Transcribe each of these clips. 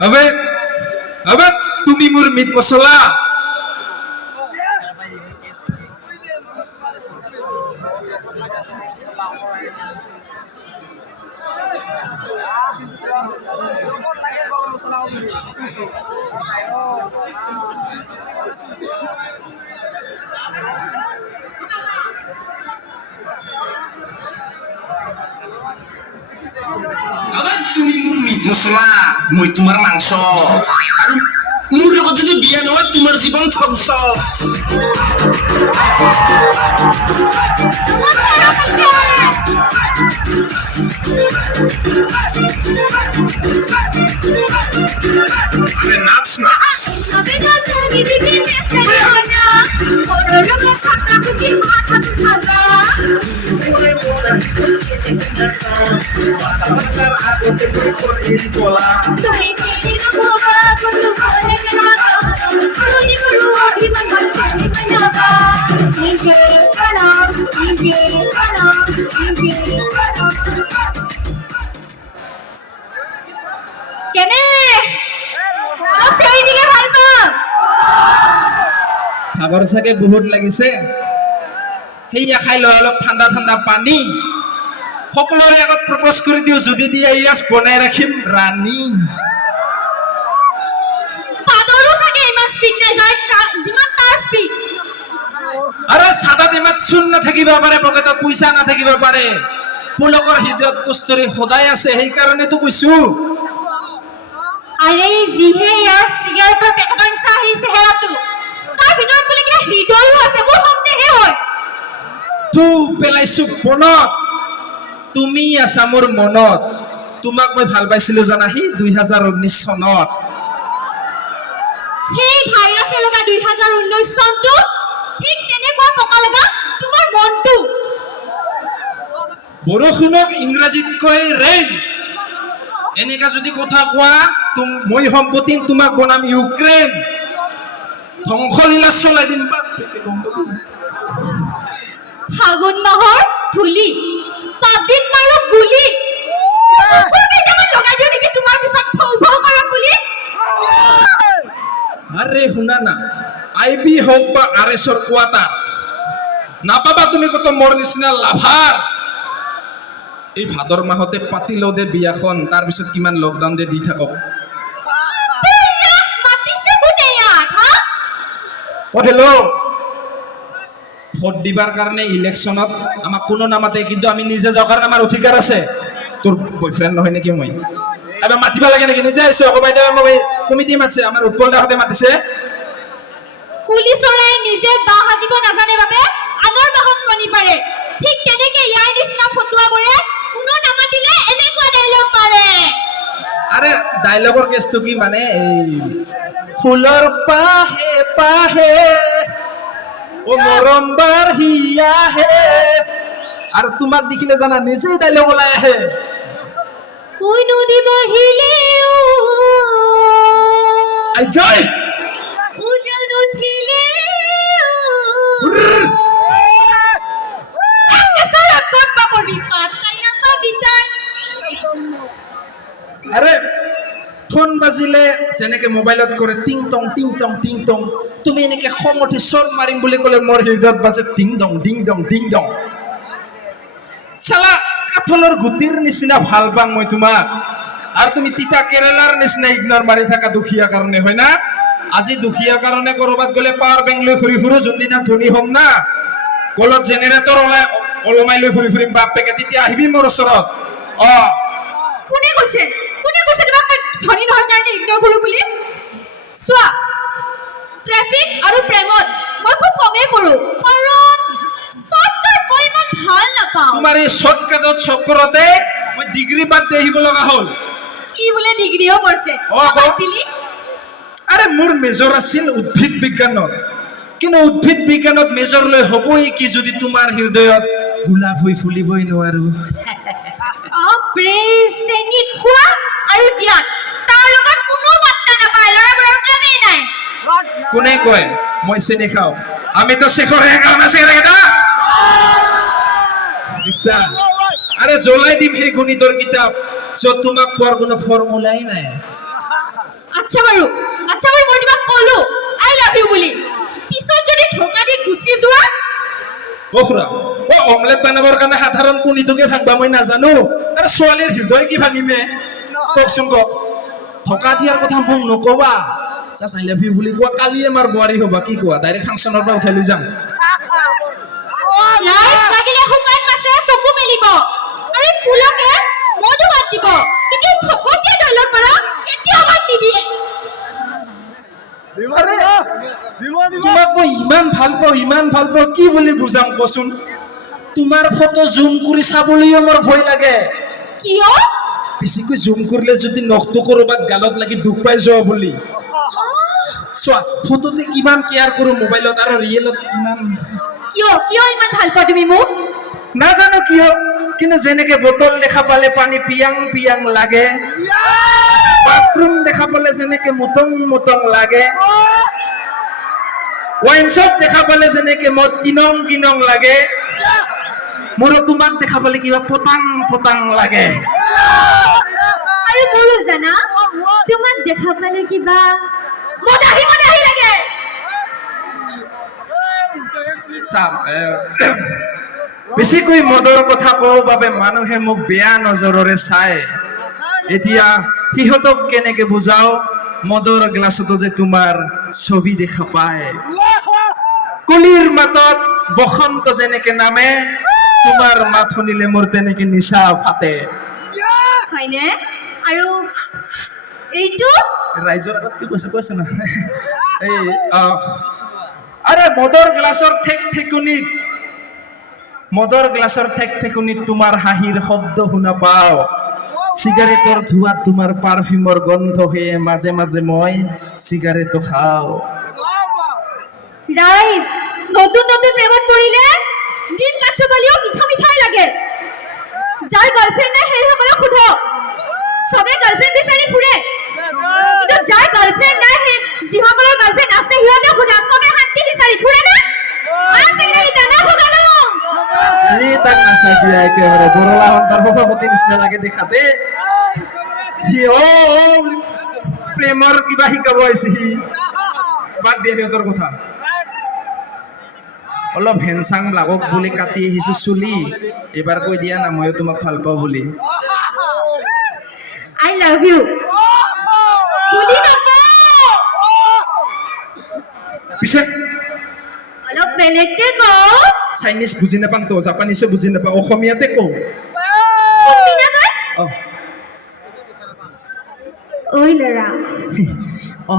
আবে আবে তুমি মোৰ মিট মছলা আবে তুমি মোৰ মিট মছলা মই তোমাৰ মাংস আৰু মোৰ লগত যদি বিয়া নহয় তোমাৰ জীৱন ধ্বংস আৰে নাচ না ভাগৰ চাগে বহুত লাগিছে সেইয়া খাই লয় অলপ ঠাণ্ডা ঠাণ্ডা পানী সকলোৰে আগত প্ৰপ'জ কৰি দিওঁ যদি দিয়ে ইয়াছ বনাই ৰাখিম ৰাণী আৰু চাদাত ইমান চূণ নাথাকিব পাৰে পকেটত পইচা নাথাকিব পাৰে পুলকৰ হৃদয়ত কস্তুৰী সদায় আছে সেইকাৰণেতো কৈছো আৰে যিহে ইয়াৰ চিগাৰেটৰ পেকেটৰ নিচিনা সেই চেহেৰাটো তাৰ ভিতৰত বোলে কিবা হৃদয়ো আছে মোৰ সন্দেহে হয় তু পেলাইছো পনত তুমি আছা মোৰ মনত তোমাক মই ভাল পাইছিলো জানা সি 2019 চনত সেই ভাইৰাছে লগা 2019 চনটো ঠিক তেনেকুৱা পকা লগা তোমাৰ মনটো বৰষুণক ইংৰাজীত কয় ৰেইন এনেকা যদি কথা কোৱা মই সম্পত্তি তোমাক বনাম ইউক্ৰেইন ধ্বংসলীলা চলাই দিম ফাগুন মাহৰ ধূলি পাবজিত মাৰো গুলি কেইটামান লগাই দিওঁ নেকি তোমাৰ পিছত ফৌ ফৌ কৰক বুলি আৰে শুনা না আইবি হওক বা আৰএছৰ কোৱাটাৰ নাপাবা তুমি কত মোৰ নিচিনা লাভাৰ এই ভাদৰ মাহতে পাতি লওঁ দে বিয়াখন তাৰপিছত কিমান লকডাউন দে দি থাকক মাতিছে কোনে ইয়াত হা অ হেল্ল' ভোট দিবাৰ কাৰণে ইলেকশ্যনত আমাক কোনো নামাতে কিন্তু আমি নিজে যাওঁ কাৰণে আমাৰ অধিকাৰ আছে তোৰ বয়ফ্ৰেণ্ড নহয় নেকি মই এবাৰ মাতিব লাগে নেকি নিজে আহিছো আকৌ বাইদেউ মই কমিটি মাতিছে আমাৰ উৎপল দাহঁতে মাতিছে কুলি চৰাই নিজে বাহ সাজিব নাজানে বাবে আনৰ বাহত কণী পাৰে ঠিক তেনেকে ইয়াৰ নিচিনা ফটুৱাবোৰে কোনো নামাতিলে এনেকুৱা ডাইলগ মাৰে আৰে ডাইলগৰ কেছটো কি মানে এই ফুলৰ পাহে পাহে ও মৰম বাৰ হিয়াহে আৰু তোমাক দেখিলে জানা নিজেই ডাইলগ ওলাই আহে ওই নদী বাঢ়িলে আই জয় উজান উঠিলে আরে ফোন বাজিলে যেনেকে মোবাইলত কৰে টিং টং টিং টং টিং টং তুমি এনেকে খঙঠি চৰ মাৰিম বুলি ক'লে মোৰ হৃদয়ত বাজে টিং dong ding dong ding dong চালা কাঠলৰ গুটিৰ নিচিনা ভাল পাং মই তোমাক আৰু তুমি তিতা কেৰেলাৰ নিচিনা ইগনৰ মাৰি থাকা দুখীয়া কাৰণে হয় না আজি দুখীয়া কাৰণে কৰবাত গ'লে পাৱাৰ বেংক লৈ ঘূৰি ফুৰো যোনদিনা ধনী হ'ম না কলত জেনেৰেটৰ ওলমাই লৈ ঘূৰি ফুৰিম বাপেকে তেতিয়া আহিবি মোৰ ওচৰত কোনে কৈছে তোমাক মই ধনী নহয় কাৰণে ইগনৰ কৰো বুলি চোৱা ট্ৰেফিক আৰু প্ৰেমত মই খুব কমেই পঢ়ো কাৰণ শৰ্টকাট মই ইমান ভাল নাপাওঁ তোমাৰ এই শৰ্টকাটত চক্কৰতে মই ডিগ্ৰী বাদ দি আহিব লগা হ'ল কি বোলে ডিগ্ৰীও পঢ়ছে বাদ দিলি আরে মোর মেজর আছিল উদ্ভিদ বিজ্ঞানত কিন্তু উদ্ভিদ বিজ্ঞানত মেজর লৈ হবই কি যদি তোমাৰ হৃদয়ত গোলাপ হৈ ফুলিবই নোৱাৰো চেনি খোৱা আৰু দিয়া তাৰ লগত কোনো বাৰ্তা নাপায় ল'ৰাবোৰৰ কামেই নাই কোনে কয় মই চেনি খাওঁ আমি তো শেখৰ হে খাওঁ না শেখৰ এটা দেখছা আৰে জ্বলাই দিম সেই গণিতৰ কিতাপ য'ত তোমাক পোৱাৰ কোনো ফৰ্মুলাই নাই আচ্ছা বাৰু মই তোমাক ক'লো আই লাভ ইউ বুলি পিছত যদি ঠকা দি গুচি যোৱা অ খুৰা অ অমলেট বনাবৰ কাৰণে সাধাৰণ কণীটোকে ভাঙবা মই নাজানো আৰু ছোৱালীৰ হৃদয় কি ভাঙিমে কওকচোন কওক ঠকা দিয়াৰ কথা মোক নকবা জাষ্ট আই লাভ ইউ বুলি কোৱা কালি আমাৰ বোৱাৰী হবা কি কোৱা ডাইৰেক্ট ফাংচনৰ পৰা উঠাই লৈ যাম ৰাইজ লাগিলে শুকান মাছে চকু মেলিব আৰু এই পুলকে মধু বাদ দিব কিন্তু ফকতীয়া ডাইলগ কৰা কেতিয়াও বাদ নিদিয়ে আৰে, তোমাক মই ইমান ভাল পাওঁ কি বুলি বুজাম কচোন তোমাৰ ফটো জুম কৰি চাবলৈও মোৰ ভয় লাগে কিয় বেছিকৈ জুম কৰিলে যদি নখটো কৰবাত গালত লাগি দুখ পাই যোৱা বুলি চোৱা ফটোতে কিমান কেয়াৰ কৰো মোবাইলত আৰু ৰিয়েলত কিমান কিয় ইমান ভাল পোৱা তুমি মোক নাজানো কিয় কিন্তু যেনেকে বটল দেখা পালে পানী পিয়াং লাগে বাথৰুম দেখা পালে যেনেকে মুতং লাগে ওয়াইন শপ দেখা পালে যেনেকে মদ কিনং লাগে মোৰো তোমাক দেখা পালে কিবা পতাং লাগে আৰু মোৰো জানা তোমাক দেখা পালে কিবা মদাহি লাগে চাম বেছিকৈ মদৰ কথা কওঁ বাবে মানুহে মোক বেয়া নজৰেৰে চায় এতিয়া সিহঁতক কেনেকে বুজাও মদৰ গ্লাছতো যে তোমাৰ ছবি দেখা পায় কলিৰ মাতত বসন্ত যেনেকে নামে তোমাৰ মাত শুনিলে মোৰ তেনেকে নিচা ফাটে হয়নে আৰু এইটো ৰাইজৰ আগত কি কৈছে না এই আৰে মদৰ গ্লাছৰ ঠেকনিত তোমাৰ হাঁহিৰ শব্দ শুনা পাওঁ চিগাৰেটৰ ধোঁৱাত তোমাৰ পাৰফিউমৰ গন্ধ সেয়ে মাজে মই চিগাৰেটো খাওঁ ৰাইজ নতুন প্ৰেমত পৰিলে দিন কাটছো গলিও মিঠাই লাগে যাৰ গাৰ্লফ্ৰেণ্ড নাই সেইসকলক সোধক চবে গাৰ্লফ্ৰেণ্ড বিচাৰি ফুৰে কিন্তু যাৰ গাৰ্লফ্ৰেণ্ড নাই সেই যিসকলৰ গাৰ্লফ্ৰেণ্ড আছে সিহঁতে সোধা চবে শান্তি বিচাৰি ফুৰে না আছে নাই দানা ভগালো এই তাক নাচা দিয়া একেবাৰে বৰলা সন্তাৰ সভাপতি নিচিনা লাগে দেখাতে সি প্ৰেমৰ কিবা শিকাব আহিছে সি বাদ দিয়ে সিহঁতৰ কথা অলপ ভেনচাং লাগক বুলি কাটি আহিছো চুলি এবাৰ কৈ দিয়া না ময়ো তোমাক ভাল পাওঁ বুলি আই লাভ ইউ বুলি নকওঁ পিছে অলপ বেলেগকে কওঁ চাইনিজ বুজি নাপাম তো জাপানিজো বুজি নাপাম অসমীয়াতে কওঁ শুনিনা তই অ ঐ ল'ৰা অ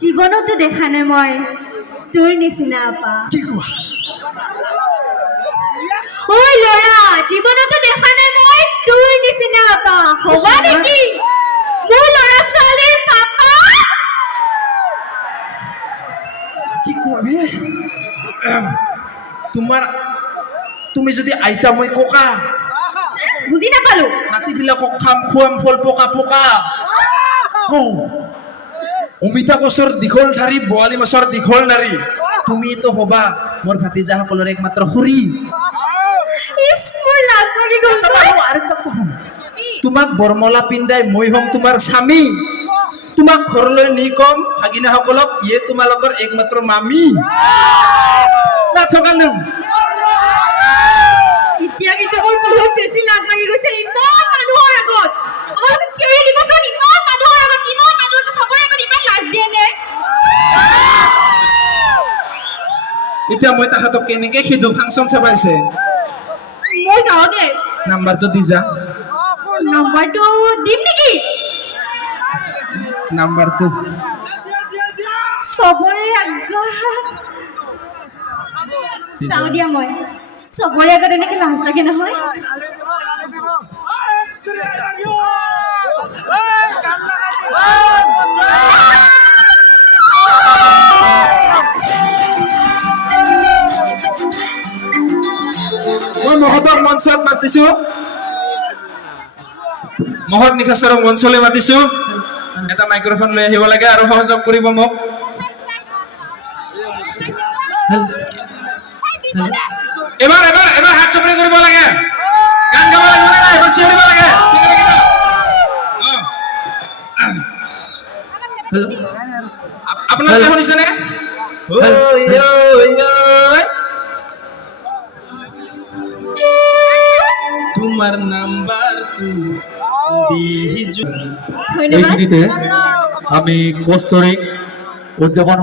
জীৱনতো দেখা নাই মই তোৰ নিচিনা আপা কি কোৱা ঐ ল'ৰা জীৱনতো দেখা নাই মই তোৰ নিচিনা আপা হ'বা নেকি মোৰ ল'ৰা ছোৱালীৰ পাপা কি কোৱা বে তুমি যদি আইতা মই ককা বুজি নাপালো নাতিবিলাকক খুৱাম ফল পকা অমিতা গছৰ দীঘল ধাৰি বৰালি মাছৰ দীঘল নাৰী তুমিতো হবা মোৰ ভাতিজাসকলৰ একমাত্ৰ খুৰী ইছ মোৰ লাজ লাগি গ'ল তোমাক বৰমলা পিন্ধাই মই হ'ম তোমাৰ স্বামী তোমাক ঘৰলৈ নি কম ভাগিনাসকলক ইয়ে তোমালোকৰ একমাত্ৰ মামী নাথকানো এতিয়া কিন্তু মোৰ বহুত বেছি লাজ লাগি গৈছে ইমান মানুহৰ আগত অলপ চিঞৰি দিবচোন ইমান মানুহৰ আগত কিমান মানুহ আছে চবৰে আগত ইমান লাজ দিয়ে নে এতিয়া মই তাহাঁতক কেনেকে সিধু ফাংচন চাবাইছে মই যাওঁ দে নাম্বাৰটো দি যা নম্বৰটো দিম নেকি নাম্বাৰটো চবৰে আগত যাওঁ দিয়া মই চবৰে আগত এনেকে লাজ লাগে নহয় মই মহতক মঞ্চত মাতিছো মহত নিশাচৰক মঞ্চলৈ মাতিছো এটা মাইক্ৰফোন লৈ আহিব লাগে আৰু সহযোগ কৰিব মোক এবাৰ হাত চপৰি কৰিব লাগে গান গাব লাগিব নে নাই এবাৰ চিঞৰিব লাগে আপোনালোকে শুনিছেনে? ঐ, ঐ, ঐ। তোমাৰ নাম্বাৰটো দিছো। ধন্যবাদ এইখিনিতে আমি কষ্টৰে উদযাপন